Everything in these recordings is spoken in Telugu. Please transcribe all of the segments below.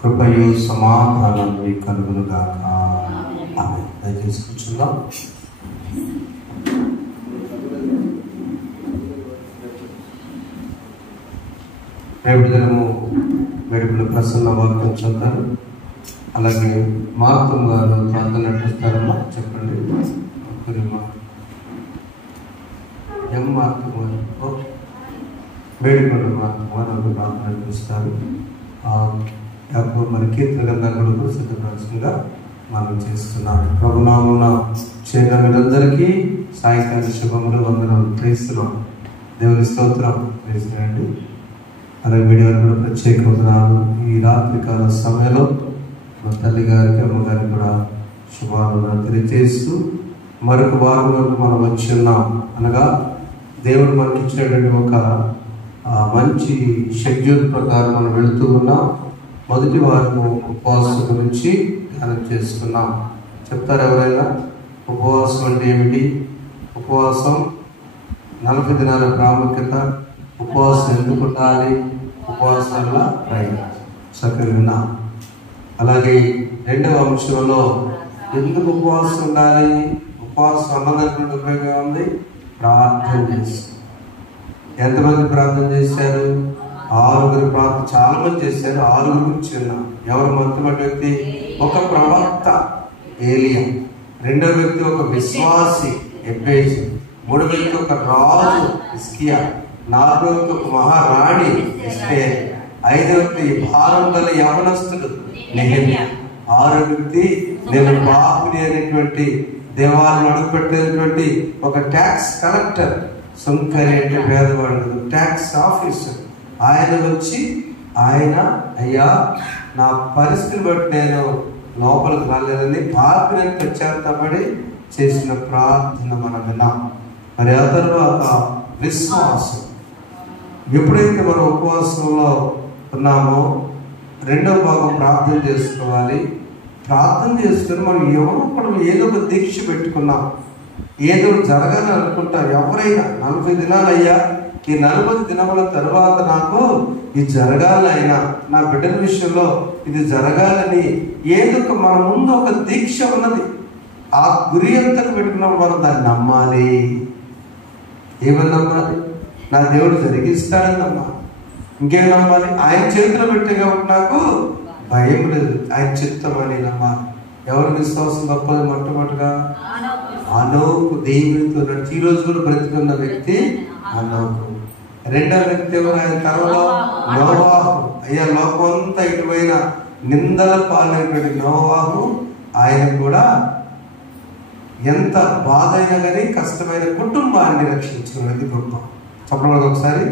కృపయు సమాధానం కలుగునుగాక. దయచేసి కూర్చుందాం. రేపటి దినము మెడుపుల ప్రసన్న వాక్యం చదువుతారు. అలాగే మార్తం గారు ప్రార్థన నటిస్తారమ్మా, చెప్పండి. మార్తం గారు వేడుకొండ మార్తం గారు ప్రార్థన నటిస్తారు. మరి కీర్తన గ్రంథాలు కూడా సిద్ధపరచంగా మనం చేస్తున్నాం. ప్రభునామమున చేరిన మీరందరికీ సాయంకాల శుభములు, వందనాలు, ప్రేస్తున్నాం. దేవుని స్తోత్రం. ప్రేస్తున్నాండి. అలాగే వీడియోలు కూడా ప్రత్యేక వందనాలు. ఈ రాత్రికాల సమయంలో మా తల్లి గారికి, అమ్మగారికి కూడా శుభాలను తెలియజేస్తూ మరొక వారం వరకు మనం వచ్చి ఉన్నాం. అనగా దేవుడు మనకి ఇచ్చినటువంటి ఒక మంచి షెడ్యూల్ ప్రకారం మనం వెళుతూ ఉన్నాం. మొదటి వారము ఉపవాసం గురించి ధ్యానం చేసుకున్నాం. చెప్తారు ఎవరైనా? ఉపవాసం అంటే ఏమిటి? ఉపవాసం 40 దినాల ప్రాముఖ్యత, ఉపవాసం ఎందుకు ఉండాలి, ఉపవాసం వల్ల ప్రయోజనం చక్కగా విన్నాం. అలాగే రెండవ అంశంలో ఎందుకు ఉపవాసం ఉండాలి, ఉపవాసం అన్నదానికి ఉపయోగం ఉంది. ప్రార్థన చేసి ఎంతమంది ప్రార్థన చేశారు? 6 ప్రార్థన. చాలా మంది చేశారు. 6 గురించి విన్నాం. ఎవరు? మొట్టమొదటి వ్యక్తి ఒక ప్రవక్త ఏలియా, రెండవ వ్యక్తి ఒక విశ్వాసి ఎబ్బేజు, మూడవ వ్యక్తి ఒక రాజు హిజ్కియా, 4వ వ్యక్తి ఒక మహారాణి ఎస్తేర్, 5వ వ్యక్తి భారం గల యవనస్తుడు నెహెమ్యా, 6వ వ్యక్తి నేను బాపుని అనేటువంటి దేవాలయం అడుగుపెట్టేటువంటి ఒక ట్యాక్స్ కలెక్టర్, సుంకరి అంటే పేదవాడు, ట్యాక్స్ ఆఫీసర్. ఆయన వచ్చి అయ్యా నా పరిస్థితిని బట్టి నేను లోపలికి రాలేదని పాపిని పశ్చాత్తపడి చేసిన ప్రార్థన మనం విన్నాం. మరి ఆ తర్వాత విశ్వాసం. ఎప్పుడైతే మనం ఉపవాసంలో ఉన్నామో రెండవ భాగం ప్రార్థన చేసుకోవాలి. ప్రార్థన చేసుకుని మనం ఏదో ఒక దీక్ష పెట్టుకున్నాం, ఏదో జరగాలని అనుకుంటాం. ఎవరైనా 40 దినాలు అయ్యా, ఈ 40 దినముల తర్వాత నాకు ఇది జరగాలైనా, నా బిడ్డల విషయంలో ఇది జరగాలని ఏదో మన ముందు ఒక దీక్ష ఉన్నది. ఆ గురి అంతకు పెట్టుకున్నప్పుడు మనం దాన్ని నమ్మాలి. ఏమని నమ్మాలి? నా దేవుడు జరిగిస్తాడని నమ్మాలి. ఇంకేం నమ్మాలి? ఆయన చేతిలో పెట్టే కాబట్టి నాకు భయం లేదు, ఆయన చిత్తం అని నమ్మాలి. ఎవరు విశ్వాసం గొప్పది? మొట్టమొదటిగా అనోకు, దేవునితో నడిచి ఈ రోజు కూడా బ్రతికున్న వ్యక్తి అనోకు. రెండవ వ్యక్తి ఎవరు? ఆయన తర్వాత నోవాహు. అయ్యా లోకం అంతా ఇటువైన నిందల పాలైనటువంటి నోవాహు, ఆయన కూడా ఎంత బాధ అయినా కానీ కష్టమైన కుటుంబాన్ని రక్షించుకున్నది గొప్ప. చెప్పడం ఒకసారి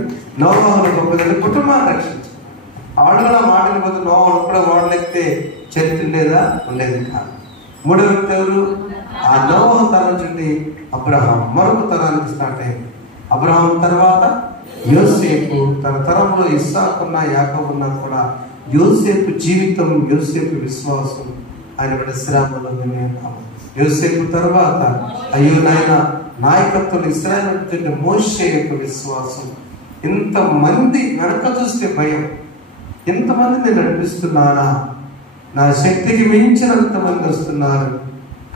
నోవాహుని గొప్పదని కుటుంబాన్ని రక్షించు. ఆడగల మాటలు పోతే నోవాహుడు కూడా ఓడలెక్కితే చరిత్ర లేదా? ఉండేది కాదు. మూడవ వ్యక్తి ఎవరు? ఆ నోవాహు తరం నుండి అబ్రహాం మరొక తరానికి స్టార్ట్ అయింది. అబ్రహాం తర్వాత యోసేపు, తన తరంలో ఇస్సాకున్నా యాకోబున్నా కూడా యోసేపు జీవితం, యోసేపు విశ్వాసం, ఆయన బిడ్డ శ్రామలో యోసేపు తర్వాత అయ్యో నాయన నాయకత్వం ఇశ్రాయేలు మోషే యొక్క విశ్వాసం. ఇంతమంది వెనక చూస్తే భయం. ఇంతమంది నేను నడిపిస్తున్నానా? నా శక్తికి మించినంత మంది వస్తున్నారు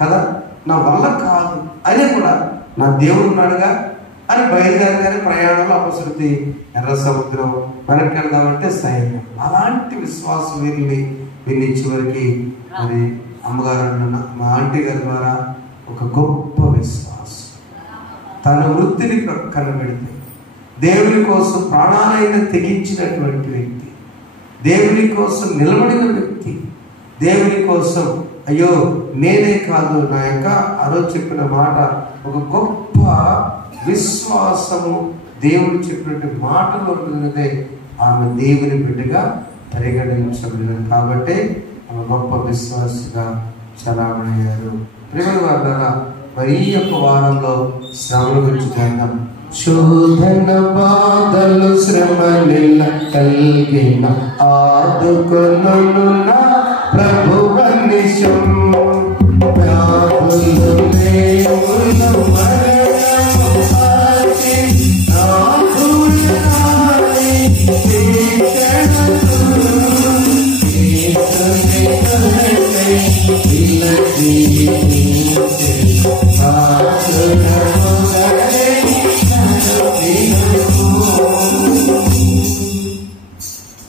కదా, నా వల్ల కాదు అని కూడా నా దేవుడు ఉన్నాడుగా అని బయలుదేరగానే ప్రయాణంలో అపశృతి, ఎర్ర సముద్రం, వెనక్కి వెళ్దామంటే సైన్యం. అలాంటి విశ్వాసం వీళ్ళని చివరికి మరి అమ్మగారు అంటున్న మా ఆంటీ గారి ద్వారా ఒక గొప్ప విశ్వాసం. తన వృత్తిని ప్రక్కన పెడితే దేవుని కోసం ప్రాణాలైన తెగించినటువంటి వ్యక్తి, దేవుని కోసం నిలబడిన వ్యక్తి, దేవుని కోసం అయ్యో నేనే కాదు నా యొక్క అరో చెప్పిన మాట ఒక గొప్ప విశ్వాసము. దేవుడు చెప్పినటువంటి మాటలు ఉంటున్నదే ఆమె దేవుని బిడ్డగా పరిగణించబడినది. కాబట్టి ఆమె గొప్ప విశ్వాసగా చలామణయ్యారు. ప్రేమ ద్వారా మరి ఈ యొక్క వారంలో శ్రమల గురించి చేద్దాం. శోధన బాధలు శ్రమల కలిగిన ఆదుకొనును నా ప్రభువనిశం.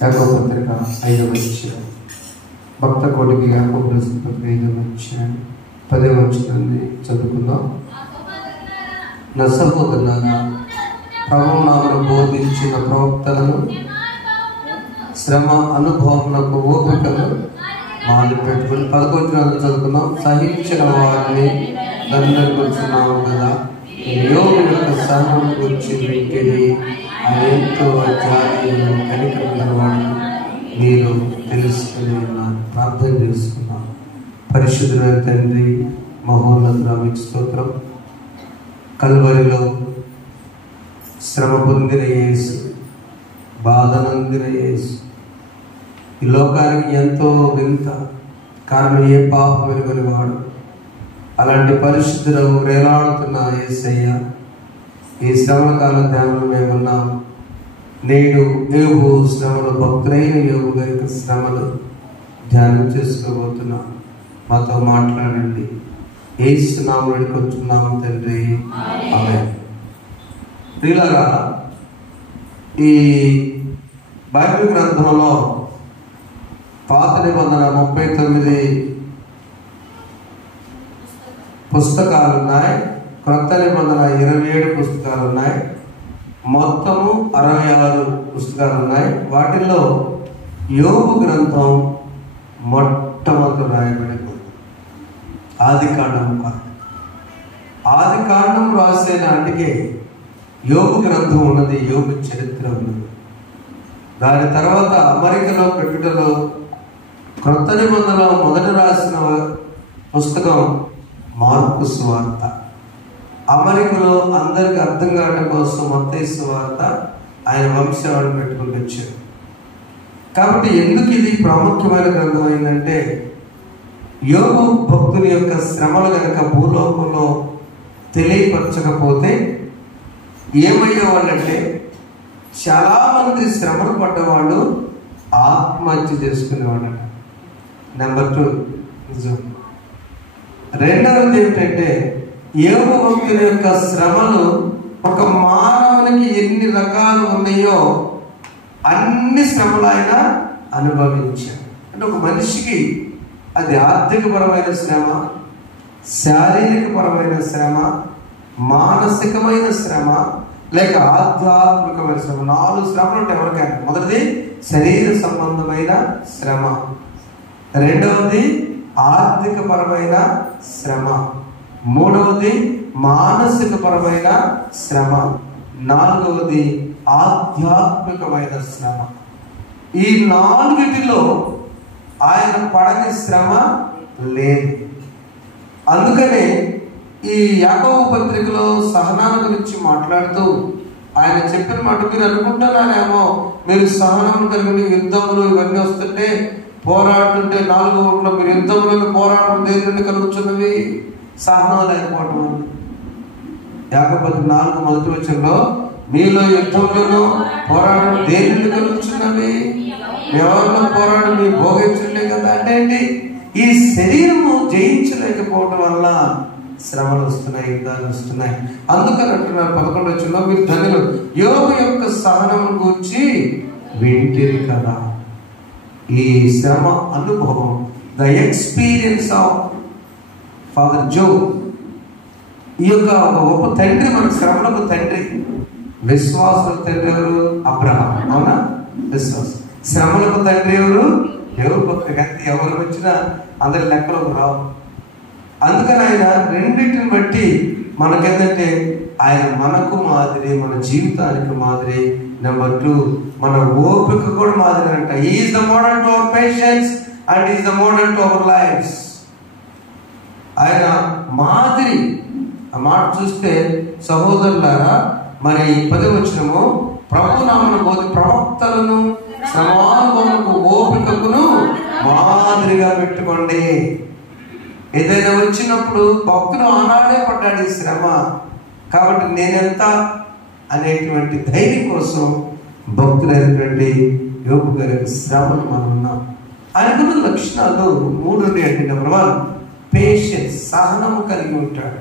యాకోబు పత్రిక 5వ అధ్యాయం, భక్త కోటికి యాకోబు రాసిన పత్రిక 5వ అధ్యాయం 10వ వచనాన్ని చదువుకుందాం. నా సహోదరులారా, ప్రభువు నామమున బోధించిన ప్రవక్తలను శ్రమ అనుభవములకు ఓపికను మానిపెట్టుకుని 11వ వచనాన్ని చదువుకుందాం. సహించిన వారిని దండకొచ్చున్నాము కదా, యోగు యొక్క సహనం గురించి వింటిని, ఆయన ఎంతో జాతీయులు కనికరవాడిని మీరు తెలుసుకుని ఉన్నారు. ప్రార్థన చేసుకున్నాం. పరిశుద్ధుడైన తండ్రి, మహోన్నతుడా మీకు స్తోత్రం. కల్వరిలో శ్రమ పొందిన యేసు, బాధనందిన యేసు, ఈ లోకానికి ఎంతో వింత, కారణం ఏ పాపం వెలుగని వాడు. అలాంటి పరిశుద్ధులు వేలాడుతున్న యేసయ్య, ఈ శ్రమల కాల ధ్యానంలో మేమున్నాం. నేడు యోబు శ్రమలు, భక్తులైన యోబు గారి శ్రమలు ధ్యానం చేసుకోబోతున్నాం. మాతో మాట్లాడండి. యేసు నామమున వేడుకొంచున్నాము తండ్రి, ఆమేన్. ప్రియులారా, ఈ బైబిల్ గ్రంథంలో పాత నిబంధన 39 పుస్తకాలు ఉన్నాయి. క్రొత్త నిబంధన 27 పుస్తకాలు ఉన్నాయి. మొత్తము 66 పుస్తకాలు ఉన్నాయి. వాటిల్లో యోబు గ్రంథం మొట్టమొదటి రాయబడింది. ఆది కాండం రాసే నాటికే యోబు గ్రంథం ఉన్నది, యోబు చరిత్ర ఉన్నది. దాని తర్వాత అమెరికాలో పెట్టుటలో క్రొత్త నిబంధనలో మొదట రాసిన పుస్తకం మార్కు సువార్త. అమెరికాలో అందరికి అర్థం కావడం కోసం మత్తయి సువార్త ఆయన వంశావళిని పెట్టుకుని వచ్చారు. కాబట్టి ఎందుకు ఇది ప్రాముఖ్యమైన గ్రంథం అయిందంటే, యోబు భక్తుని యొక్క శ్రమలు కనుక భూలోకంలో తెలియపరచకపోతే ఏమయ్యేవాళ్ళంటే, చాలా మంది శ్రమలు పడ్డవాళ్ళు ఆత్మహత్య చేసుకునేవాళ్ళట. నెంబర్ 2 నిజం. రెండవది ఏంటంటే, యోబు భక్తుని యొక్క శ్రమలు ఒక మానవునికి ఎన్ని రకాలు ఉన్నాయో అన్ని శ్రమలు ఆయన అనుభవించాడు. అంటే ఒక మనిషికి అది ఆర్థికపరమైన శ్రమ, శారీరకపరమైన శ్రమ, మానసికమైన శ్రమ, లేక ఆధ్యాత్మికమైన శ్రమ. 4 శ్రమలు ఉంటాయి ఎవరికైనా. మొదటిది శరీర సంబంధమైన శ్రమ, రెండవది ఆర్థిక పరమైన శ్రమ, మూడవది మానసిక పరమైన శ్రమ, నాలుగవది ఆధ్యాత్మికమైన శ్రమ. ఈ 4 ఆయన పడని శ్రమ లేదు. అందుకనే ఈ యాకోబు పత్రికలో సహనాల గురించి మాట్లాడుతూ ఆయన చెప్పిన మాట, మీరు అనుకుంటున్నారేమో మీరు సహనం కలిగి యుద్ధములు ఇవన్నీ వస్తుంటే పోరాడుతుంటే 4 ఊళ్ళో మీరు యుద్ధంలో పోరాటం దేని నుండి కలుగుతున్నవి? సహనం లేకపోవడం. యాకోబు 4 మొదటి వచనంలో మీలో యుద్ధంలో పోరాటం దేని నుండి కలుగుతున్నవి? ఎవరిలో పోరాటం మీ భోగించలే కదా. అంటే ఏంటి? ఈ శరీరము జయించలేకపోవడం వల్ల శ్రమలు వస్తున్నాయి, యుద్ధాలు వస్తున్నాయి. అందుకని అంటున్నారు 11వ వచనంలో, మీరు ధనులు యోబు యొక్క సహనం గురించి వింటిరి కదా. ఈ శ్రమ అనుభవం, the experience of father Job. ఈ యొక్క ఒక గొప్ప తండ్రి, మనకు శ్రమలకు తండ్రి. విశ్వాసుల తండ్రి ఎవరు? అబ్రహాం. అవునా? విశ్వాసం. శ్రమలకు తండ్రి ఎవరు? యోబు. ఎవరు వచ్చినా అందరి లెక్కలకు రావు. అందుకని ఆయన రెండింటిని బట్టి మనకేంటంటే ఆయన మనకు మాదిరి, మన జీవితానికి మాదిరి. నెంబర్ 2, మన ఓపిక కూడా మాదిరి అంట. He is the model to our patience and is the model to our lives. ఆయన మాదిరి. ఆ మాట చూస్తే సహోదరులారా, మరి 10వ వచనము, ప్రభు నామమున బోధి ప్రవక్తలను శ్రమానుభవములకు ఓపికకును మాదిరిగా పెట్టుకోండి. ఏదైనా వచ్చినప్పుడు భక్తులు ఆనాడే పడ్డాడు ఈ శ్రమ, కాబట్టి నేనెంత అనేటువంటి ధైర్యం కోసం భక్తులైనటువంటి యోబు గారి శ్రమను మనం ఉన్నాం. ఆయనకున్న లక్షణాలు 3 ఉన్నాయి. నెంబర్ 1, పేషెన్స్, సహనము కలిగి ఉంటాడు.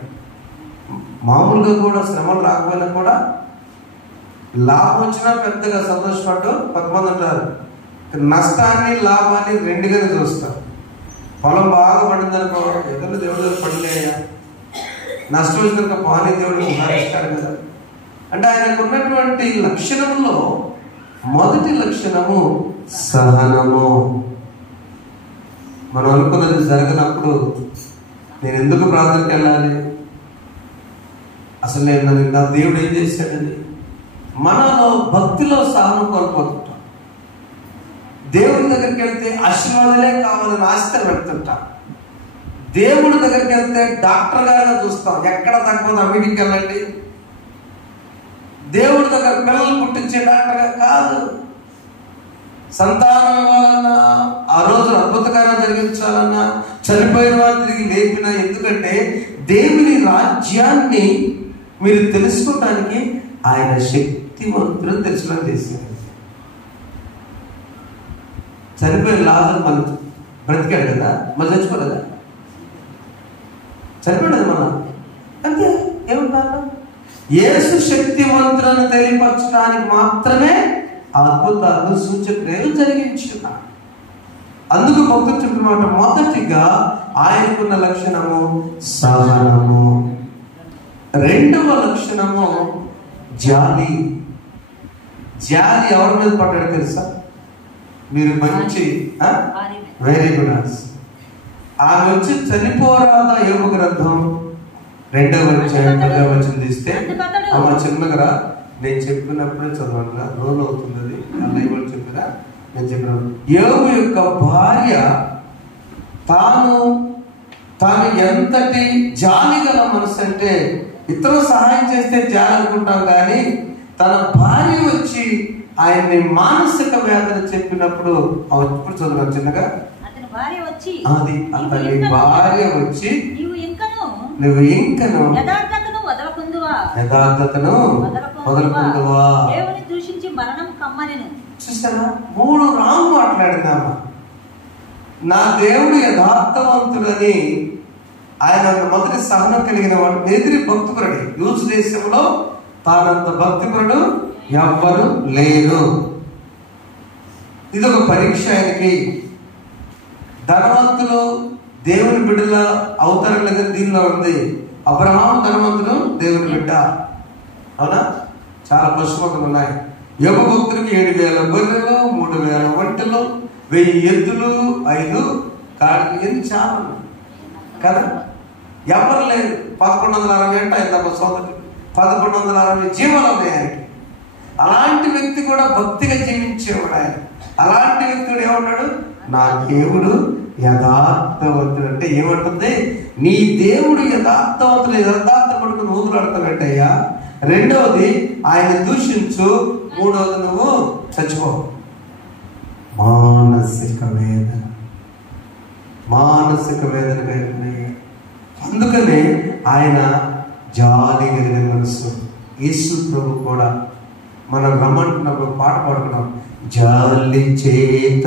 మామూలుగా కూడా శ్రమలు రాకపోయినా కూడా లాభం వచ్చినా పెద్దగా సంతోషపడ్డం. కొంతమంది ఉంటారు నష్టాన్ని లాభాన్ని రెండుగానే చూస్తారు. పొలం బాగా పండిందనుకో, ఎదురు దేవుడు పండినాయా, నష్టం వచ్చినాక పానీ దేవుడు ఇస్తాడు కదా. అంటే ఆయనకు ఉన్నటువంటి లక్షణంలో మొదటి లక్షణము సహనము. మనం అనుకున్నది జరగనప్పుడు నేను ఎందుకు ప్రార్థనకి వెళ్ళాలి, అసలు నేను నా దేవుడు ఏం చేశాడని మనలో భక్తిలో సహనం కోల్పోతుంటాం. దేవుడి దగ్గరికి వెళ్తే ఆశీర్వాదాలే కావాలని ఆశ పెడుతుంటాం. దేవుడి దగ్గరికి వెళ్తే డాక్టర్ గారిగా చూస్తాం, ఎక్కడ తక్కువ మీటింగ్కి వెళ్ళండి. దేవుడి దగ్గర పిల్లలు పుట్టించే డాక్టర్గా కాదు, సంతానం ఇవ్వాలన్నా, ఆ రోజు అద్భుతకారం జరిగించాలన్నా, చనిపోయిన వారు తిరిగి లేపినా. ఎందుకంటే దేవుని రాజ్యాన్ని మీరు తెలుసుకోవడానికి ఆయన శక్తివంతులను తెలుసుకోవడం చేశారు. చనిపోయిన లాజరు మళ్ళీ బ్రతికాడు కదా, మళ్ళీ చచ్చిపోలేదా? చనిపోయాడు మన అంతే. ఏమంటారు? యేసు శక్తివంతులను తెలియపరచడానికి మాత్రమే అద్భుతాలు సూచక్రియలు జరిగించున్నాడు. అందుకు భక్తులు చెప్పిన మొదటిగా ఆయనకున్న లక్షణము సహనము. రెండవ లక్షణము జాలి. జాలి ఎవరి మీద పడ్డాడు తెలుసా? మీరు మంచి వెరీ గుడ్. ఆమె వచ్చి చనిపోరాదా యోగ గ్రంథం 2వ అధ్యాయం తీస్తే ఆమె చిన్నగా నేను చెప్పినప్పుడే చదవాలిగా, రోల్ అవుతుంది. అన్నయ్య చెప్పినా నేను చెప్పిన యోగు యొక్క భార్య తాను ఎంతటి జాలి గల మనసు అంటే, ఇతరులు సహాయం చేస్తే జాలి అనుకుంటాం కానీ తన భార్య వచ్చి ఆయన్ని మానసిక వేదన చెప్పినప్పుడు ఇప్పుడు చదువు చిన్నగా అది అతని భార్య వచ్చి నువ్వు ఇంకను యథార్థతను వదలకుందువా. చూసారా, 3 రాంగ్ మాట్లాడిందామా. నా దేవుడు యథార్థవంతుడని, ఆయన మొదటి సహనం కలిగిన వాడు, ఎదిరి భక్తిపరుడు. యూజ్ దేశంలో తానంత భక్తిపరుడు ఎవ్వరు లేరు. ఇది ఒక పరీక్ష ఆయనకి. ధనవంతులు దేవుని బిడ్డల అవతారం లేదా దీనిలో ఉంది. అబ్రహాము ధనవంతుడు, దేవుని బిడ్డ. అవునా? చాలా పశుపతులు ఉన్నాయి. యోగ భక్తుడికి 7,000 గొర్రెలు, 3,000 ఒంటెలు, 1000 ఎద్దులు, 5 కాళ్ళు, చాలా కదా. ఎవరు లేదు. 1160 అంటే ఆయన సోదరుడు 1160 జీవాలు ఉన్నాయి ఆయనకి. అలాంటి వ్యక్తి కూడా భక్తిగా జీవించేవాడు ఆయన. అలాంటి వ్యక్తుడు ఏమన్నాడు? నా దేవుడు యథార్థవంతుడు. అంటే ఏమంటుంది? నీ దేవుడు యథార్థవంతుడు. యథార్థ పడుకుని ఊదులాడతావేంటయ్యా. రెండవది ఆయన దూషించు, మూడవది నువ్వు చచ్చిపో. మానసిక వేదన కలిగిన. అందుకనే ఆయన జాలి కలిగిన మనసు. యేసు ప్రభు కూడా మనం రమ్మంటున్నప్పుడు పాట పాడుకున్నాం. జాలి చేత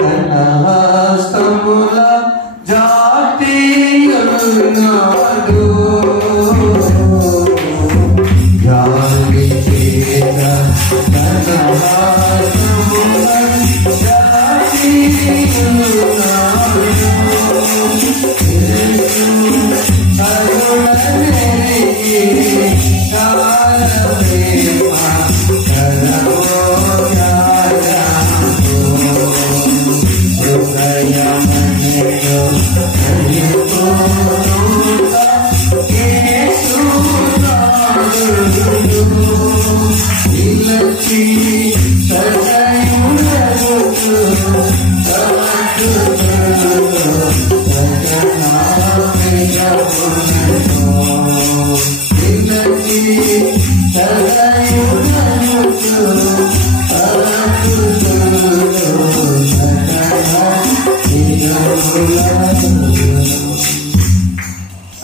తన హస్తముల జాతీయున్నాడు. జాలి చేత తన హస్తముల జాతీయున్నాడు.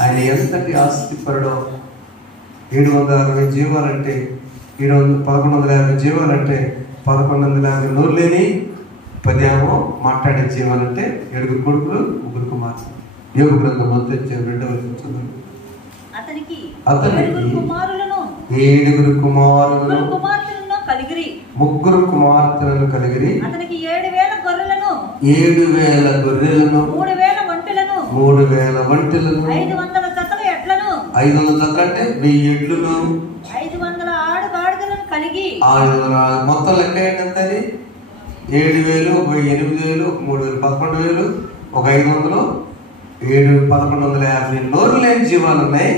ఆయన ఎంతటి ఆస్తిపరుడో. 760 జీవాలంటే 1150 జీవాలంటే 1150 నోరు లేని 10 మాట్లాడే జీవాలంటే 7 కొడుకులు 3 కుమార్తెలు. యోబు గ్రంథం 2వ వచనం. అతనికి 7 కుమారులను 3 కుమార్తెలను కలిగిరి. అతనికి 7,000 గొర్రెలను 3,000 ఒంటెలను 500 జతల ఎడ్లను 500 జతలు అంటే 1000 ఎడ్లను 500 ఆడుగాడిదలను కలిగి మొత్తం లెక్క ఏంటంటే 7,000 8,000 3,000 11,000 ఒక 500 1150 నోరు లేని జీవాలు ఉన్నాయి.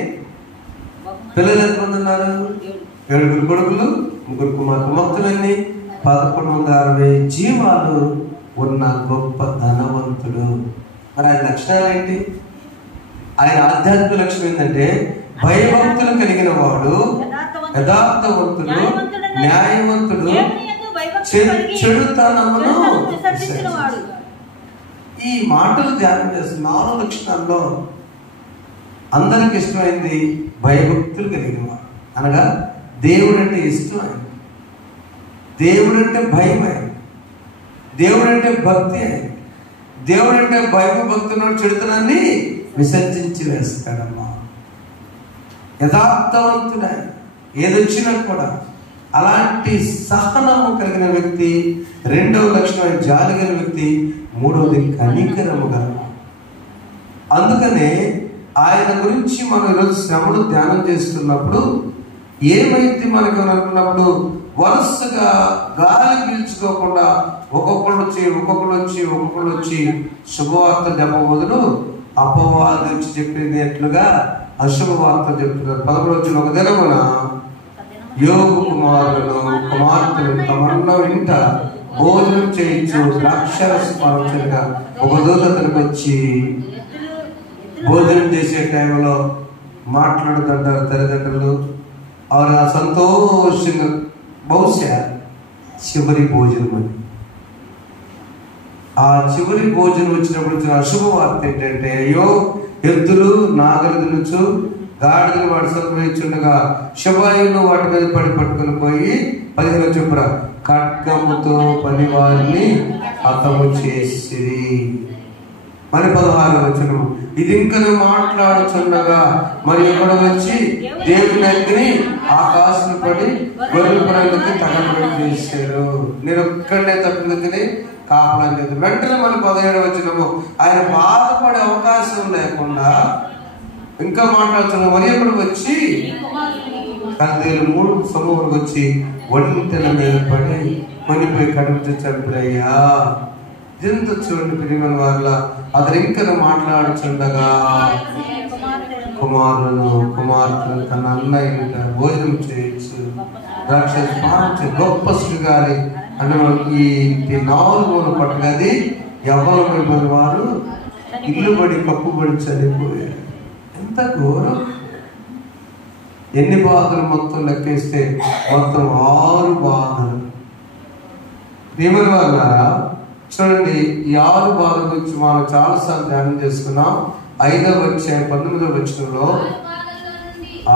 పిల్లలు ఎంతమంది ఉన్నారు? 7 కొడుకులు 3 కుమార్తెలు, మొత్తం ఎన్ని? 1160 జీవాలు ఉన్న గొప్ప ధనవంతుడు. మరి ఆయన లక్షణాలు ఏంటి? ఆయన ఆధ్యాత్మిక లక్షణం ఏంటంటే భయభక్తులు కలిగిన వాడు, యథార్థవంతుడు, న్యాయవంతుడు, చెడుతనమును. ఈ మాటలు ధ్యానం చేస్తున్న 4 లక్షణాల్లో అందరికి ఇష్టమైంది భయభక్తులు కలిగిన వాడు. అనగా దేవుడు అంటే ఇష్టం ఆయన, దేవుడు అంటే భయం ఆయన, దేవుడు అంటే భక్తి ఆయన, దేవుడు అంటే భయభక్తులు చెడుతనాన్ని విసర్జించి వేస్తాడమ్మా. యథార్థవంతుడు ఆయన, ఏదొచ్చినా కూడా. అలాంటి సహనము కలిగిన వ్యక్తి. 2వ లక్షణం జాలి కలిగిన వ్యక్తి. 3వది కనికరము గల. అందుకనే ఆయన గురించి మనం ఈరోజు శ్రమను ధ్యానం చేస్తున్నప్పుడు ఏమైతే మనకు అనుకున్నప్పుడు వరుసగా గాలి పీల్చుకోకుండా ఒక్కొక్కళ్ళు వచ్చి శుభవార్త చెప్పబోదులు అపవాది వచ్చి చెప్పినట్లుగా అశుభవార్త చెప్తున్నారు. 11వ వచనం. ఒక దినమున యోబు కుమార్తెలు తమన్న ఇంట భోజనం చేయించు ద్రాక్షరసంగా ఒక దూత అతనికి వచ్చి భోజనం చేసే టైంలో మాట్లాడుతుంటారు తల్లిదండ్రులు. ఆవిడ సంతోషంగా బహుశా చివరి భోజనం అని. ఆ చివరి భోజనం వచ్చినప్పుడు అశుభవార్త ఏంటంటే, అయ్యో ఎద్దులు నాగలి దున్నుచు గాడిదలు వాటి సంగ్రహించుండగా శుభాయులు వాటి మీద పట్టుకుని పోయి 15 చెప్పురా ఖడ్గముతో పని వారిని హతము చేసిరి. మరి 16వ వచనం. ఇది ఇంకా మాట్లాడుచుండగా మరి ఎక్కడ వచ్చి దేవుని అగ్ని ఆకాశం పడి గొర్రెల పనులకి తగలబడి చేశారు. నేను ఒక్కడనే తప్పినది కాపలా లేదు. వెంటనే మరి 17వ వచనము. ఆయన బాధపడే అవకాశం లేకుండా ఇంకా మాట్లాడుతున్నా. మరి ఎక్కడ వచ్చి కల్దీయులు 3 సమూహాలకు వచ్చి ఒంటెల మీద పడి మనిపోయి కడుపు చంపిరయ్యా. ఎంత చూడండి ప్రియమైన వాళ్ళ. అతను ఇంకా మాట్లాడుచుండగా కుమార్తెలు తన అన్నయ్య భోజనం చేయొచ్చు, రాక్షస పాలించే గొప్ప సుగాలి అంటే ఈ 4 పట్టుకది ఎవరు వారు ఇల్లు పడి కప్పుబడి చనిపోయారు. ఎంత ఘోరం! ఎన్ని బాధలు మొత్తం లెక్కేస్తే మొత్తం 6 బాధలు. ప్రియమైన వాళ్ళారా చూడండి, ఈ 6 బాధల గురించి మనం చాలాసార్లు ధ్యానం చేసుకున్నాం. 5వ అధ్యాయం 19వ వచనంలో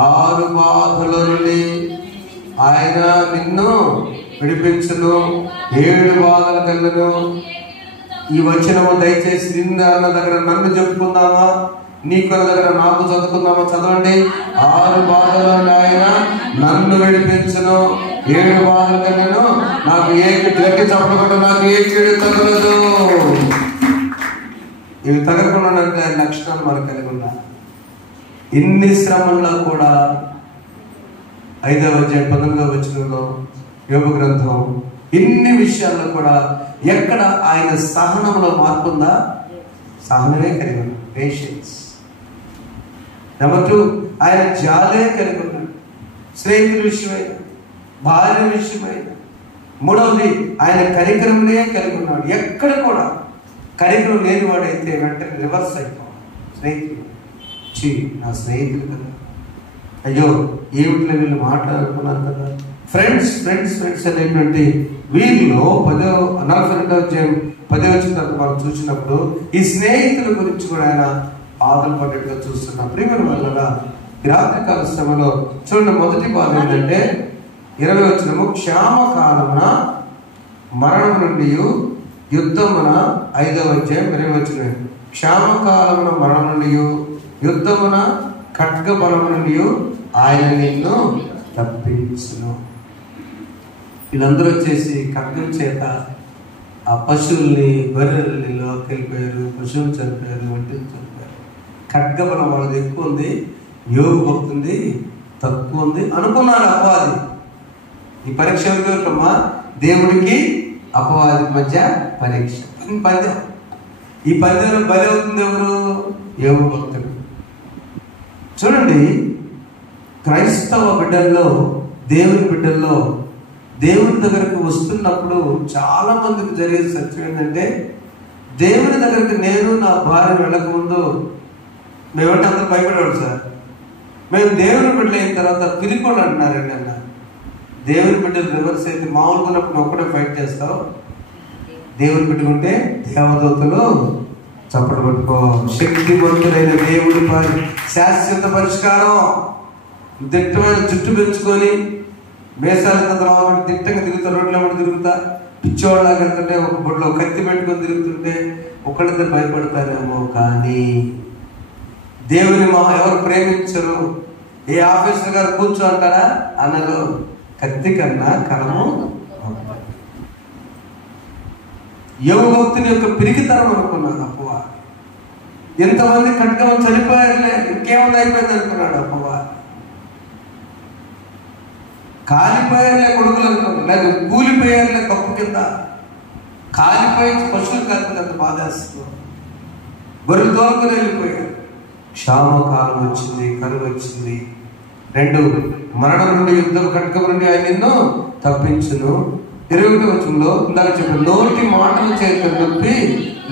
6 బాధల నుండి ఆయన నిన్ను విడిపించును, 7 బాధలు కలను. ఈ వచనము దయచేసి నిన్న అన్న దగ్గర నన్ను చెప్పుకుందామా, నీకు దగ్గర నాకు చదువుకుందామా? చదవండి. 6 బాధలు ఆయన నన్ను విడిపించును, 7 బాధలు కలను. నాకు ఏ గట్టి చెప్పకుండా నాకు ఏ కీడు తగలదు. ఇవి తగలకుండా లక్షణాలు మనకు కలిగి ఉన్నాయి. ఇన్ని శ్రమల్లో కూడా 5వ అధ్యాయం 19వ వచనంలో యోబు గ్రంథం ఇన్ని విషయాల్లో కూడా ఎక్కడ ఆయన సహనంలో మార్పు ఉందా? సహనమే కలిగి ఉన్నాడు, పేషెన్స్. నెంబర్ 2, ఆయన జాలే కలిగి ఉన్నాడు, స్నేహితుల విషయమైన, భార్య విషయమైన. 3వది ఆయన కనికరంనే కలిగి ఉన్నాడు. ఎక్కడ కూడా కనికరం లేనివాడైతే వెంటనే రివర్స్ అయిపోవాలి. స్నేహితులు నా స్నేహితులు కదా, అయ్యో ఏమిట్లో వీళ్ళు మాట్లాడుకున్నారు కదా. ఫ్రెండ్స్ అనేటువంటి వీరిలో 42వ అధ్యాయం 10వ వచనం మనం చూసినప్పుడు ఈ స్నేహితుల గురించి కూడా ఆయన బాధలు పడ్డట్టుగా చూస్తున్నాం. ప్రియమైన వల్ల ఈ రాత్రికాల శ్రమలో చూడండి, మొదటి బాధ ఏంటంటే 20వ వచనము. క్షామకాలమున మరణం నుండి యుద్ధమున 5వ అధ్యాయం 20వ వచనం. క్షామకాలమున మరణం నుండి, యుద్ధమున ఖడ్గ బలం నుండి ఆయన నిన్ను తప్పించును. వీళ్ళందరూ వచ్చేసి ఖడ్గం చేత ఆ పశువుల్ని, గొర్రెల్ని లోకెళ్ళిపోయారు, పశువులు చనిపోయారు, ఒంటిని చనిపోయారు. ఖడ్గ బలం వాళ్ళది ఎక్కువ ఉంది, యోగు భక్తుంది తక్కువ ఉంది అనుకున్నాడు అపవాది. ఈ పరీక్ష ఎవరికమ్మా? దేవుడికి అపవాది మధ్య పరీక్ష, పందెం. ఈ పందెంలో బలి అవుతుంది ఎవరు? యోగు భక్తుడు. చూడండి, క్రైస్తవ బిడ్డల్లో, దేవుని బిడ్డల్లో దేవుని దగ్గరకు వస్తున్నప్పుడు చాలా మందికి జరిగే సత్యం ఏంటంటే, దేవుని దగ్గరికి నేను నా భార్య వెళ్ళకముందు మేమంటే అందరూ భయపడేవాడు సార్. మేము దేవుని బిడ్డలు అయిన తర్వాత పిరికోడు అంటున్నారండి అన్న. దేవుని బిడ్డలు రివర్స్ అయితే మామూలుగా ఉన్నప్పుడు నువ్వు ఒక్కడే ఫైట్ చేస్తావు. దేవుని పెట్టుకుంటే దేవదూతలు చప్పట్లు పట్టుకో. శక్తివంతుడైన దేవుడి శాశ్వత పరిష్కారం. దిట్టమైన జుట్టు పెంచుకొని మేసాల రాబట్టి దిట్టంగా తిరుగుతా, రోడ్ల బట్టి తిరుగుతా, పిచ్చోళ్ళగా వెళ్తుంటే ఒక బొడ్లో కత్తి పెట్టుకొని తిరుగుతుంటే ఒకళ్ళిద్దరు భయపడతారేమో. కానీ దేవుని ఎవరు ప్రేమించరు? ఏ ఆఫీసర్ గారు కూర్చో అంటారా? అన్నారు. కత్తి కన్నా కరము. యోగ భక్తుని యొక్క పిరికితనం అనుకున్నాడు అప్పవా. ఎంతమంది ఖడ్గం చనిపోయారులే, ఇంకేమన్నా అయిపోయింది అనుకున్నాడు అప్పవా. కాలిపోయారులే కొడుకులు అనుకున్నాడు, లేదు కూలిపోయారులే కప్పు కింద. కాలిపోయి పశువులు కలిపినంత బాధేస్తూ గొర్రెలు తోలుకొని వెళ్ళిపోయారు. క్షామకాలం వచ్చింది, కరువు వచ్చింది. 2, మరణం నుండి, యుద్ధం ఖడ్గం నుండి ఆయన నిన్ను తప్పించును. 21వ వచనంలో ఇందాక చెప్పిన నోటి మాటలు చేత నొప్పి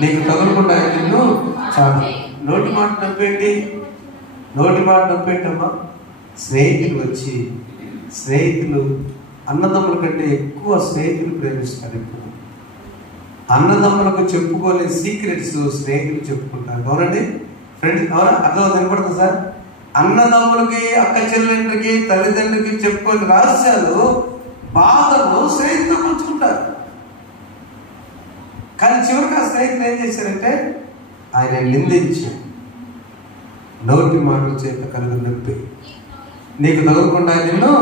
నీకు తగలకుండా ఆయన నిన్ను చాలు. నోటి మాట నొప్పేంటి? నోటి మాట నొప్పేంటమ్మా? స్నేహితులు వచ్చి, స్నేహితులు అన్నదమ్ముల కంటే ఎక్కువ స్నేహితులు ప్రేమిస్తారు. ఇప్పుడు అన్నదమ్ములకు చెప్పుకోలే సీక్రెట్స్ స్నేహితులు చెప్పుకుంటారు. అవునండి ఫ్రెండ్స్? అవునా? అర్థం వినపడుతుంది సార్? అన్నదమ్ములకి, అక్క చెల్లెండ్రికి, తల్లిదండ్రులకి చెప్పుకోని రహస్యాలు, బాధలు స్నేహితులు పంచుకుంటారు. కానీ చివరికి ఆ స్నేహితులు ఏం చేశారంటే ఆయన నిందించి నోటి మాటల చేత కలుగు నొప్పి నీకు తగలకుండా నిన్ను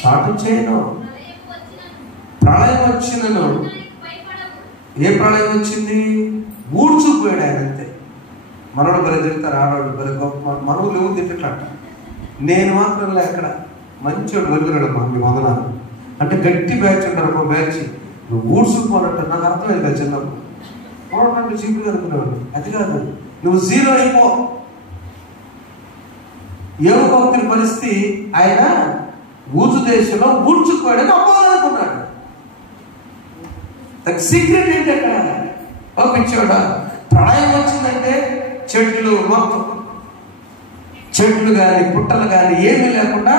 చాటు చేయను. ప్రళయం వచ్చినను. ఏ ప్రళయం వచ్చింది? ఊడ్చుకుపోయాడు ఆయన అంతే. మనోడు బలి తిరుగుతారు, ఆడవాళ్ళు బలి గొప్ప, మనవులు ఎవరు తిట్టట్లంట. నేను మాత్రం ఎక్కడ మంచివాడు వెలుగురాడు మా మీ వందనాలు అంటే గట్టి బ్యాచ్ ఉంటారు. ఒక బ్యాచ్ నువ్వు ఊడ్చుకుపోనట్టు నాకు అర్థమైంది కదా చిన్నప్పుడు. పోవడం చీపులు అనుకునేవాడు. అది కాదు, నువ్వు జీరో అయిపో. యోగ భక్తుని పరిస్థితి ఆయన ఊజు దేశంలో ఊడ్చుకుపోయాడని అవ్వాలనుకున్నాడు. సీక్రెట్ ఏంటి అక్కడ? పంపించాడా? ప్రళయం వచ్చిందంటే చెట్లు మొత్తం, చెట్లు కానీ పుట్టలు కానీ ఏమీ లేకుండా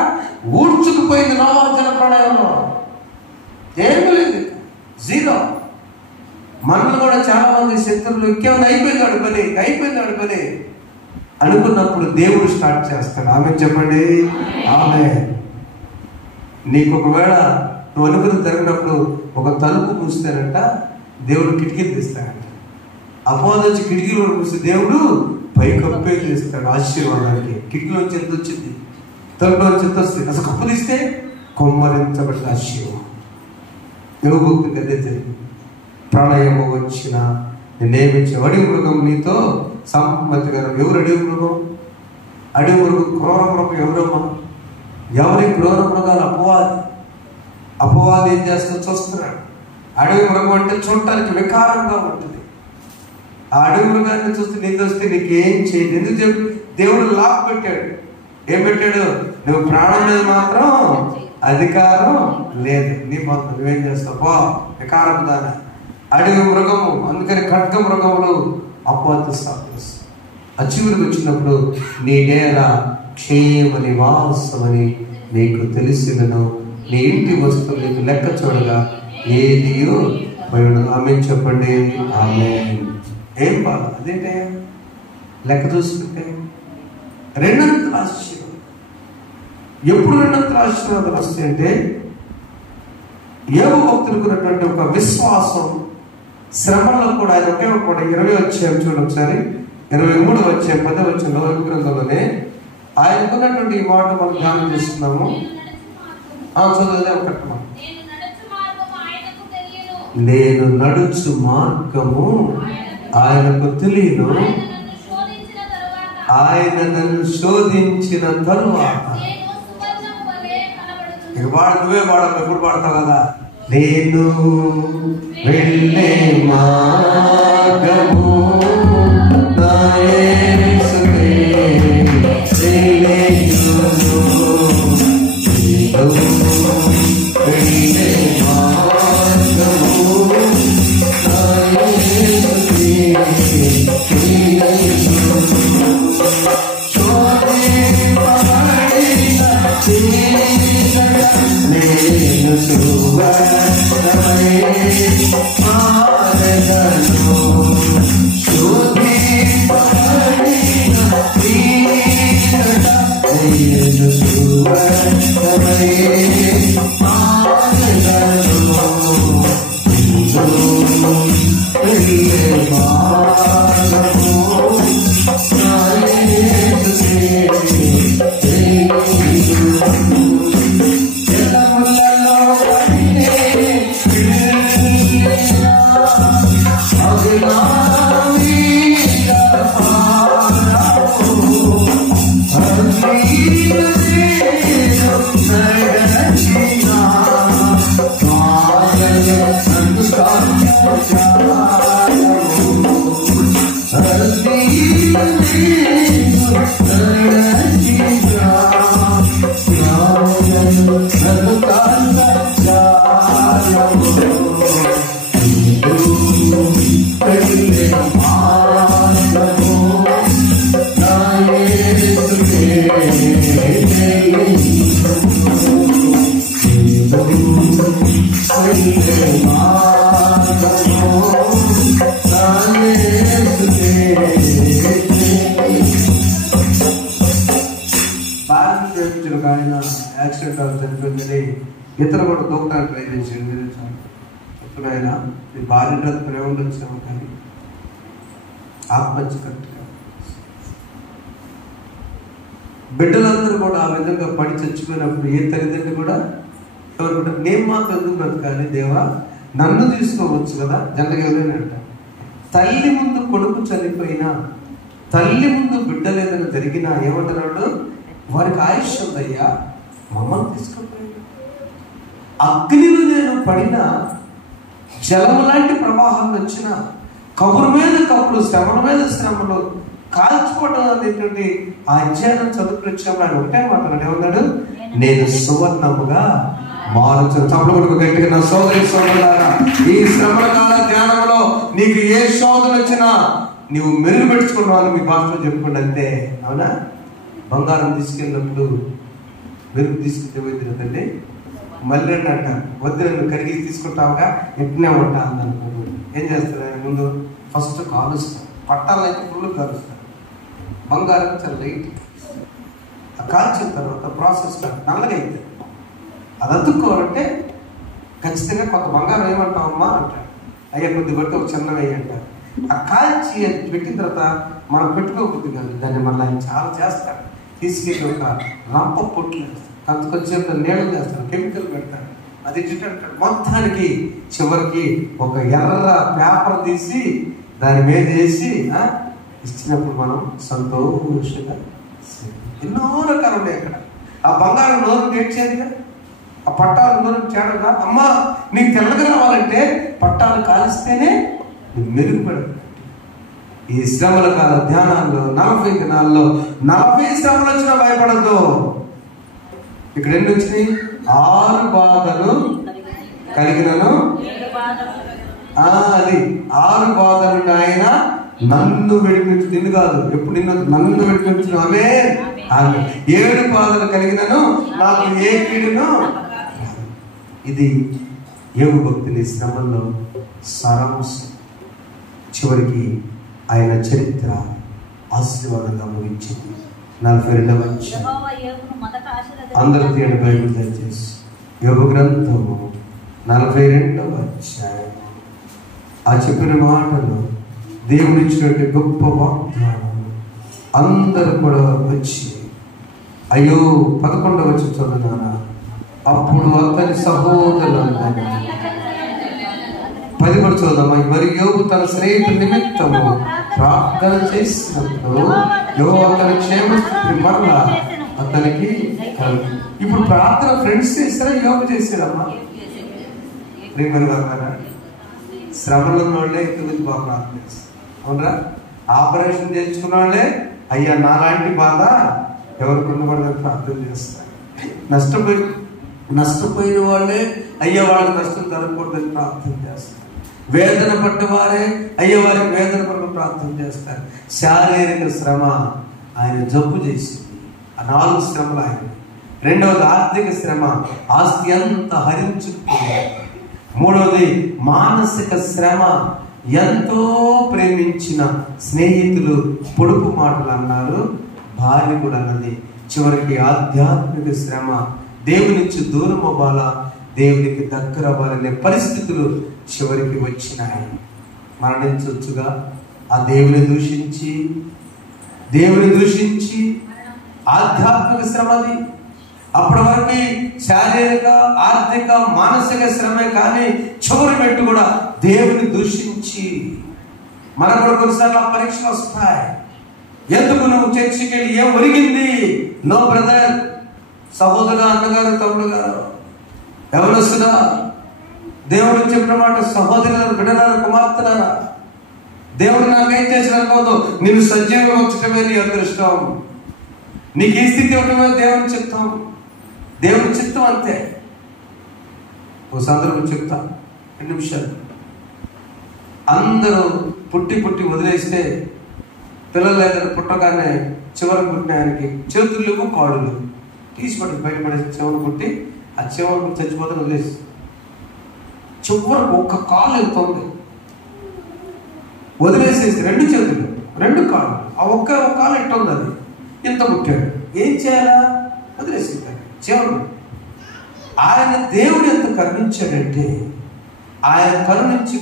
ఊడ్చుకుపోయింది నోవాహు ప్రళయంలో. ఏమీ లేదు, జీరో. మనల్ని కూడా చాలా మంది శత్రువులు ఇంకేమైనా అయిపోయిందాడు పని అనుకున్నప్పుడు దేవుడు స్టార్ట్ చేస్తాడు. ఆమె చెప్పండి, ఆమె. నీకు ఒకవేళ నువ్వు అనుకుని జరిగినప్పుడు ఒక తలుపు మూస్తానంట, దేవుడు కిటికీలు తీస్తాడంట. అపవాది వచ్చి కిటికీలో మూస్తే దేవుడు పై కప్పే తీస్తాడు ఆశీర్వాదానికి. కిటికీలోంచి ఎంత వచ్చింది, తలుపులోంచి ఎంత వస్తుంది. అసలు కప్పు తీస్తే కొమ్మరించబడిన ఆశీర్వాదం. యోగభక్తికి అదే జరిగింది. ప్రళయము వచ్చిన నేనేమించే అడవి మృగం నీతో సంపత్తి గారు. ఎవరు అడవి మృగం? అడవి మృగం, క్రూర మృగం ఎవరమ్మా? ఎవరి క్రూర మృగాలు? అపవాది ఏం చేస్తా చూస్తున్నాడు. అడవి మృగం అంటే చూడటానికి వికారంగా ఉంటుంది. ఆ అడవి మృగాన్ని చూస్తే నీకు వస్తే నీకేం చేయదు. ఎందుకు చెప్పి దేవుడు లాక్ పెట్టాడు. ఏం పెట్టాడు? నువ్వు ప్రాణం మీద మాత్రం అధికారం లేదు, నీ మాత్రం నువ్వేం చేస్తావు పో, వికారం దాని. అడవి మృగము, అందుకని ఖడ్గ మృగములు అపవాది స్థాపిస్తాయి. అచివురికి వచ్చినప్పుడు నీ నేల క్షేమ నివాసమని నీకు తెలిసినను, నీ ఇంటి వస్తువులు నీకు లెక్క చూడగా ఏదియో పోయిన. ఆమె చెప్పండి, ఆమె. ఏం బాధ అదేంటే లెక్క చూసుకుంటే రెండంతల ఆశీర్వాదం. ఎప్పుడు రెండంతల ఆశీర్వాదాలు వస్తాయంటే యోగ భక్తులకు ఉన్నటువంటి ఒక విశ్వాసం శ్రమలో కూడా ఆయన ఒకే ఒక 20 వచ్చారు చూడండి ఒకసారి. 23 వచ్చే 10 వచ్చంలో గ్రంథంలోనే ఆయనకున్నటువంటి ఈ మాట మనం ధ్యానం చేస్తున్నాము. చదువుదాం కట్టమా. నేను నడుచు మార్గము ఆయనకు తెలియను, ఆయన నన్ను శోధించిన తరువాత. ఇక వాడు నువ్వే వాడవు, ఎప్పుడు పాడతావు కదా. నేను వెళ్ళే మార్గము నా యేసుకే తెలియను, వెళ్ళే మార్గము నా యేసుకే తెలియను. నేను సువర్ణమై మారగను, శోధింపబడిన దీనత. నేను సువర్ణమై మారగను, వెళ్ళే మార్గము నా యేసుకే తెలియను. ఇతర కూడా దూకడానికి ట్రై చేసాడు. మీరు ఎప్పుడు ఆయన మీ భార్య ప్రేమ వచ్చాము కానీ ఆత్మహత్య కరెక్ట్గా. బిడ్డలందరూ కూడా ఆ విధంగా పడి చచ్చిపోయినప్పుడు ఏ తల్లిదండ్రులు కూడా ఎవరు కూడా నేను మాత్రం ఎందుకు బ్రతకాలి దేవా, నన్ను తీసుకోవచ్చు కదా. జనరల్గా ఎవరైనా అంటారు, తల్లి ముందు కొడుకు చనిపోయినా, తల్లి ముందు బిడ్డ లేదని జరిగినా ఏమంటున్నాడు, వారికి ఆయుష్ ఉందయ్యా, మమ్మల్ని తీసుకుపోయాడు. అగ్నిలో నేను పడిన, జలము లాంటి ప్రవాహాలు వచ్చిన, కబురు మీద కబురు, శ్రమల మీద శ్రమలు, కాల్చిపోవడం అనేటువంటి ఆ అధ్యయనం చదువుకుని వచ్చినప్పుడు ఆయన ఒకటే మాట్లాడు, ఏమన్నాడు, నేను సువర్ణముగా మారుతాను. చప్పట్లు గట్టిగా నా సోదరి సోదరులారా, ఈ శ్రమల కాల జ్ఞానంలో నీకు ఏ శోధన వచ్చినా నీవు మెరుగు పెట్టుకున్నావు మీ భాషలో చెప్పుకోండి అంతే. అవునా? బంగారం తీసుకెళ్ళినప్పుడు మెరుగు తీసుకుంటే వద్దండి, మళ్ళీ అంట వద్దు నన్ను కరిగి తీసుకుంటావుగా, ఎట్నే ఉంటా అనుకుంటు ఏం చేస్తారు, ముందు ఫస్ట్ కాలుస్తారు, పట్టాలైతే ఫుల్ కాలుస్తారు, బంగారం చాలా లైట్. ఆ కాల్చిన తర్వాత ప్రాసెస్ నల్లగా అవుతుంది. అది అతుక్కోవాలంటే ఖచ్చితంగా కొంత బంగారం ఏమంటావమ్మా అంటారు, అయ్యా కొద్ది బట్టి ఒక చిన్నగా అయ్యి అంటారు. ఆ కాల్చి పెట్టిన తర్వాత మనం పెట్టుకోకూడదు కాదు, దాన్ని మళ్ళీ ఆయన చాలా చేస్తాడు. తీసుకెళ్ళి ఒక రంప పొట్లు వేస్తారు, అంతకొచ్చేంత నీళ్ళు చేస్తారు, కెమికల్ పెడతారు, అది అంటాడు. మొత్తానికి చివరికి ఒక ఎర్ర పేపర్ తీసి దాని మీద వేసి ఇచ్చినప్పుడు మనం సంతోషంగా. ఎన్నో రకాలు ఉన్నాయి అక్కడ. ఆ బంగారం నోరు నేర్చేదిగా, ఆ పట్టాలు నోరు చేడగా. అమ్మా నీకు తెల్లగా రావాలంటే పట్టాలు కాలిస్తేనే మెరుగుపడదు. ఈ శ్రమల కాల ధ్యానాల్లో 40 దినాల్లో 40 శ్రమలు వచ్చినా భయపడద్దు. ఇక్కడ ఎన్ని వచ్చినాయి? 6 బాధలు కలిగినను, అది 6 బాధలు ఆయన నన్ను విడిపించు, నిన్ను కాదు, ఎప్పుడు నిన్ను నన్ను విడిపించు. ఆమె 7 బాధలు కలిగినను నాకు ఏ కీడును. ఇది యోగు భక్తుని శ్రమంలో సారాంశం. చివరికి ఆయన చరిత్ర ఆశీర్వాదంగా ముగించింది. 42వ అధ్యాయం. అందరూ తీయండి బైబిల్ దయచేసి. యోగు గ్రంథము 42వ అధ్యాయం. ఆ చెప్పిన మాటలు దేవుడిచ్చినటువంటి గొప్ప వాగ్దానం అందరూ కూడా వచ్చి, అయ్యో 11వ వచనం చదువునారా, అప్పుడు అతని సహోదరులందరూ 10 కూడా చదువుదామా. మరి యోబు తన స్నేహితుల నిమిత్తము ప్రార్థన చేసినప్పుడు యోబు అతని క్షేమస్థితిని మరలా అతనికి కలిగి. ఇప్పుడు ప్రార్థన ఫ్రెండ్స్ చేస్తారా, యోబు చేశారమ్మా? ప్రేమని వారు శ్రమలో ఉన్న వాళ్ళే ఇంతకుముందు బాగా ప్రార్థన చేస్తారు. అవునరా? ఆపరేషన్ చేయించుకున్న వాళ్ళే అయ్యా నాలాంటి బాధ ఎవరికి ఉండకూడదని ప్రార్థన చేస్తారు. నష్టపోయిన వాళ్ళే అయ్యా వాళ్ళకి నష్టం జరగకూడదని ప్రార్థన చేస్తారు. వేదన పడ్డవారే అయ్యే వారికి వేదన పట్ల ప్రార్థన చేస్తారు. శారీరక శ్రమ ఆయన జబ్బు చేసింది. ఆ 4 శ్రమలు ఆయన. రెండవది ఆర్థిక శ్రమ, ఆస్తి అంతా హరించుకుంది. మూడవది మానసిక శ్రమ, ఎంతో ప్రేమించిన స్నేహితులు పొడుపు మాటలు అన్నారు, భార్య కూడా అన్నది. చివరికి ఆధ్యాత్మిక శ్రమ, దేవుని నుంచి దూరం అవ్వాలా, దేవునికి దగ్గర అవ్వాలనే పరిస్థితులు చివరికి వచ్చినాయి. మరణించవచ్చుగా ఆ దేవుని దూషించి ఆధ్యాత్మిక శ్రమది. అప్పటి వరకు శారీరక, ఆర్థిక, మానసిక శ్రమే, కానీ చివరి పెట్టు కూడా దేవుని దూషించి. మనకు కూడా కొన్నిసార్లు ఆ పరీక్షలు వస్తాయి. ఎందుకు నువ్వు చర్చికి వెళ్ళి ఏం ఒరిగింది? నో బ్రదర్, సహోదరుడు, అన్నగారు, తమ్ముడు గారు, ఎవరొస్తున్నా దేవుడు చెప్పిన మాట, సహోదరులారా, బిడ్డలారా, కుమార్తెలారా, దేవుడు నాకేం చేసిన అనుకోదు. నేను సజీవంగా ఉంచటమే నీ అదృష్టం. నీకు ఈ స్థితి ఇవ్వటమే దేవుని చిత్తం. దేవుని చిత్తం అంతే. ఓ సందర్భం చెప్తా, 2 నిమిషాలు. అందరూ పుట్టి వదిలేస్తే పిల్లలు ఏదైనా పుట్టగానే చివరి పుట్టిన ఆయనకి చేతులు లేవు, కాళ్ళు తీసిపట్టి బయటపడేసి చెవులు పుట్టి ఆ చెవులు చచ్చిపోతే వదిలేసి చివరికి 1 కాలు వెళ్తుంది, వదిలేసేసి 2 చేతులు 2 కాళ్ళు, ఆ ఒక్క కాలు ఎట్టుంది, అది ఇంత పుట్టాడు. ఏం చేయాలా? వదిలేసి చెవులు. ఆయన దేవుడు ఎంత కరుణించాడంటే, ఆయన కరుణించి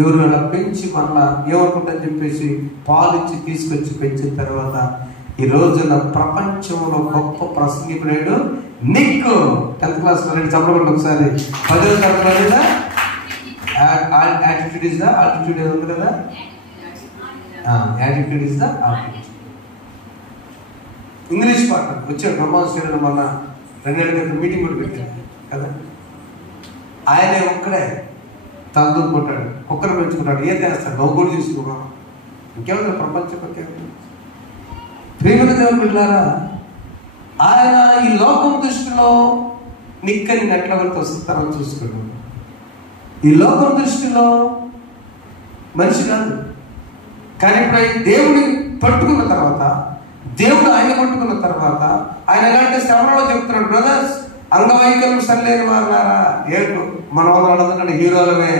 ఎవరు ఇలా పెంచి మళ్ళా ఏమనుకుంటారని చెప్పేసి పాలిచ్చి తీసుకొచ్చి పెంచిన తర్వాత ఈ రోజున ప్రపంచంలో గొప్ప ప్రసంగికుడు నిక్ 10th క్లాస్లో 2 చెప్పకుండా ఒకసారి 10వ తరగతిలో యాటిట్యూడ్ ఇస్ ద ఆల్టిట్యూడ్ ఉంది కదా, attitude is the altitude. English పాట వచ్చాడు బ్రహ్మాండ స్టేడియం, మొన్న 2 ఏళ్ళ క్రితం మీటింగ్ కూడా పెట్టాడు కదా. ఆయనే ఒక్కడే తలదూకుంటాడు, కుక్కర్ పెంచుకుంటాడు, ఏం చేస్తాడు, నవ్వు కూడా చూసుకున్నాం. ఇంకేమైనా ప్రపంచం ప్రేమల దేవుని బిడ్డలారా, ఆయన ఈ లోకం దృష్టిలో నిక్కని నెట్లవరితో వస్తారని చూసుకున్నాడు. ఈ లోకం దృష్టిలో మనిషి కాదు. కానీ ఇప్పుడు దేవుని పట్టుకున్న తర్వాత, దేవుడు ఆయన పట్టుకున్న తర్వాత ఆయన ఎలాంటి శ్రమలో చెప్తున్నాడు, బ్రదర్స్, అంగవైకల్యం సరిలేని వారులారా, ఏడు మనం అందరికంటే హీరోలమే,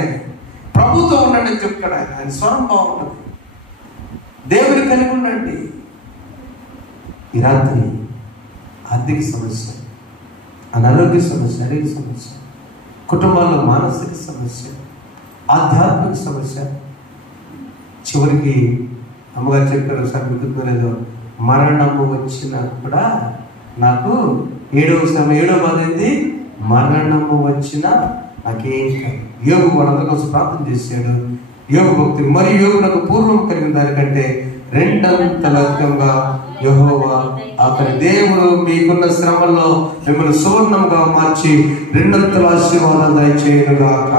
ప్రభుతో ఉండండి అని చెప్తాడు. ఆయన స్వరం బాగుంటుంది. దేవుని కలిగి ఉండండి. ఈ రాత్రి ఆర్థిక సమస్య, అనారోగ్య సమస్య, శారీరక సమస్య, కుటుంబాల్లో మానసిక సమస్య, ఆధ్యాత్మిక సమస్య, చివరికి అమ్మగారు చెప్పారు, ఒకసారి గుర్తుకోలేదు, మరణము వచ్చినా కూడా నాకు 7వ బాధ ఏంది, మరణము వచ్చినా నాకేం కాదు. యోగు వాళ్ళందరి కోసం ప్రార్థన చేశాడు. యోగు భక్తి మరియు యోగు నాకు పూర్వం కలిగిన దానికంటే 2 యెహోవా అతని దేవుడు మీకున్న శ్రమల్లో మిమ్మల్ని సువర్ణంగా మార్చి 2 ఆశీర్వాదాలు దయచేయునుగాక.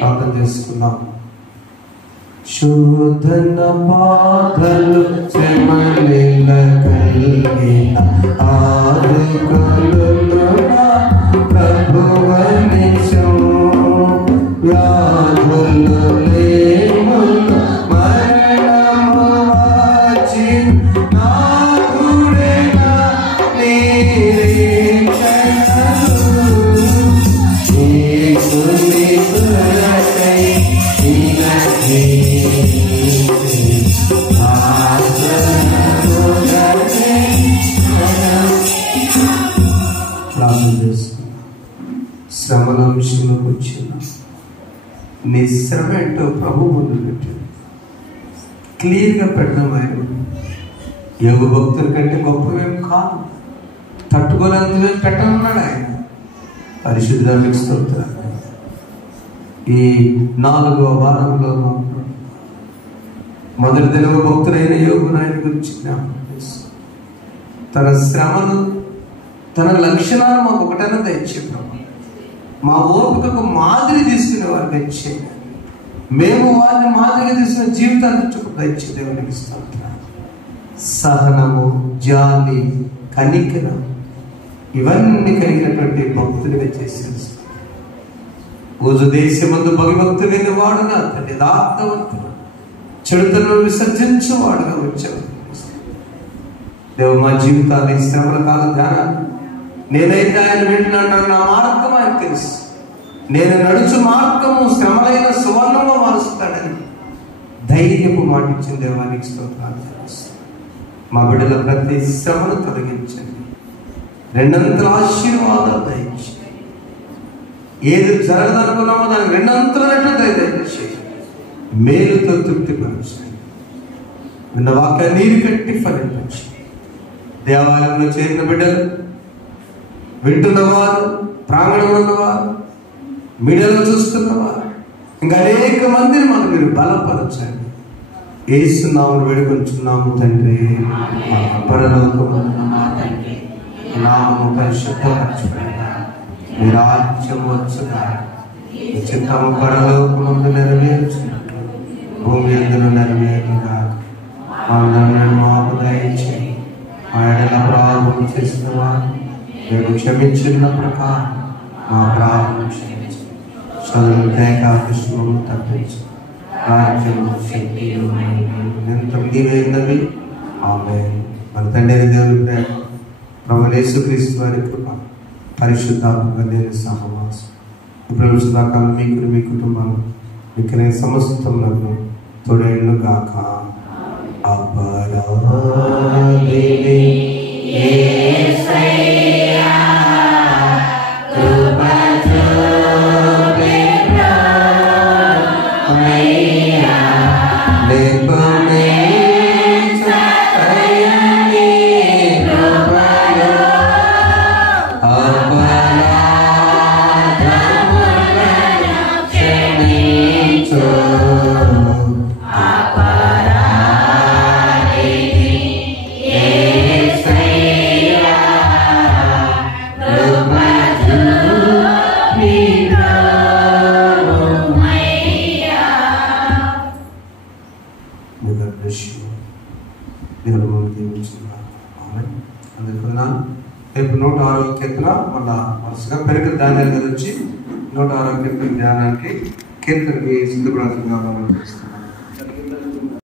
ప్రార్థన చేసుకుందాం. శోధన బాధలు శ్రమల కలిగిన ఆదుకొనునా ప్రభువనిశం, వ్యాధులు లేమును మరణము వాచి నాకుడేనా నిరీక్షణలు, యేసుని కొరకై నిలచి శ్రమల విషయంలోకి వచ్చిన నీ శ్రమ ఏంటో ప్రభు ముందు పెట్టాడు. క్లియర్గా పెట్టడం ఆయన యోగు భక్తుల కంటే గొప్పవేం కాదు, తట్టుకోలేని పెట్టనున్నాడు ఆయన. పరిశుద్ధానికి స్తోత్రాలు. ఈ 4వ వారంలో మొదటి దినవ భక్తులైన యోగును ఆయన గురించి జ్ఞాపకం చేస్తాం. తన శ్రమలు, తన లక్షణాలు మాకు ఒకటైనా దయచేద్దాం. మా ఓపికకు మాదిరి తీసుకునే వారిని దయచేయండి. మేము వారిని మాదిరిగా తీసుకునే జీవితాన్ని దయచే దేవునికి స్తోత్రాలు. సహనము, జాలి, కనికరం ఇవన్నీ కలిగినటువంటి భక్తులుగా చేసేది. రోజు దేశమందు భగభక్తులైన వాడుగా, తండ్రి యథార్థవంతుడు, చెడుతలను విసర్జించువాడుగా వచ్చావు. దేవు మా జీవితాన్ని శ్రమల కాల ధ్యానాన్ని నేనైతే ఆయన వింటున్నాను, నా మార్గం ఆయన తెలుసు, నేను నడుచు మార్గము శ్రమలైన సువర్ణంగా మారుస్తాడని ధైర్యపు మాటిచ్చిన దేవానికి స్తోత్రాలు. మా బిడ్డల ప్రతి శ్రమను తొలగించండి, రెండంతల ఆశీర్వాదాలు దయచేయండి. ఏది జరగదనుకున్నామో దానికి రెండంతలనట్లు దయచేయండి. మేలుతో తృప్తిపరచండి. విన్న వాక్యాన్ని నీరు కట్టి ఫలించండి. దేవాలయంలో చేరిన బిడ్డలు, వింటున్నవారు, ప్రాంగణంలో ఉన్నవారు, మీడియాలో చూస్తున్నవారు, ఇంకా అనేక మందిని మనం మీరు బలపరచండి. యేసు నామమున వేడుకొంచున్నాము తండ్రి. పరలోకమందున్న మా తండ్రి, నామము పరిశుద్ధపరచబడుగా, నీ రాజ్యం వచ్చుగా, నీ చిత్తము పరలోకమందు నెరవేర్చున్నట్టు భూమి యందును నెరవేరుగా. మాకు దయచేయి. మా ఎడల అపరాధం చేసిన వారు మేము క్షమించిన ప్రకారం మా అపరాధం క్షమించి, చదువు ఏకాకృష్ణము తప్పించి, రాజ్యం, శక్తి, నిరంతరం నీవేనవి. ఆమేన్. మన తండ్రి దేవుని ప్రేమ, ప్రభువైన యేసుక్రీస్తు వారి కృప, పరిశుద్ధాత్మ దేవుని సహవాసం ఇప్పుడు సదాకాలం మీకు, మీ కుటుంబాలు, మీకు సమస్తములను తోడేళ్ళు గాక. అపరాధిని యేసయ్యా కృప చూపే ప్రభువయ్యా, లేపమే సహాయని కృపలో అపరాధములను క్షమించు. రేపు 106వ కీర్తన మళ్ళా వరుసగా పెరుగు ధ్యానాల గురించి 106వ కీర్తన ధ్యానానికి కీర్తనకి సిద్ధపడాల్సిందిగా మనం చేస్తున్నాం.